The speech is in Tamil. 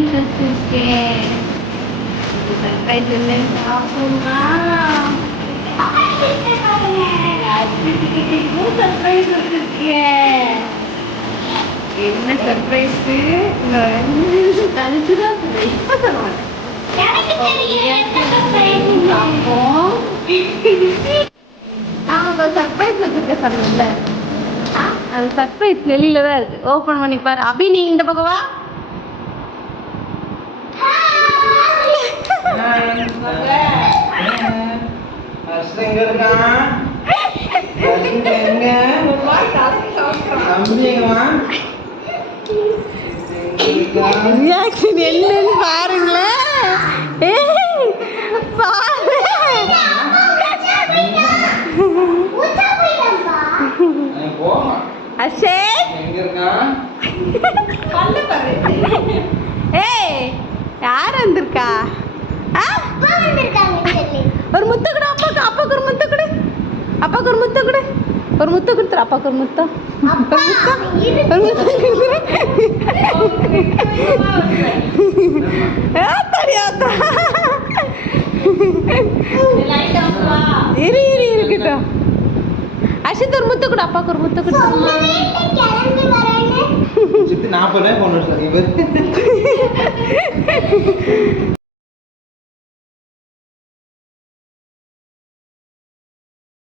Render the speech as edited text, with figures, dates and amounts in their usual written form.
சர்ப்ரைசஸ் இருக்கு. சர்ப்ரைஸ் இல்லைன்னு பார்ப்போமா? சர்ப்ரைஸ் இருக்கு. என்ன சர்ப்ரைஸ்? கழிச்சுதான் இப்ப சொல்ல மாட்டேன். சர்ப்ரைஸ் வச்சிருக்க சொன்னல, அது சர்ப்ரைஸ் வெளியில தான் இருக்கு. ஓபன் பண்ணி பாரு. அபி நீ இந்த பக்கம் வா. ரியாக்ஷன் என்னன்னு பாருங்களேன். யார் வந்திருக்கா? ஒரு முத்து கொடு அப்பாக்கு. அப்பாக்கு ஒரு முத்து கொடு. அப்பாக்கு ஒரு முத்து கொடு. ஒரு முத்து கொடுத்துரு. அப்பாக்கு ஒரு முத்தம். ஒரு முத்தம் இரு இரு இருக்கட்டும். அஷித் ஒரு முத்து கொடு. அப்பாக்கு ஒரு முத்து கொடு. நான்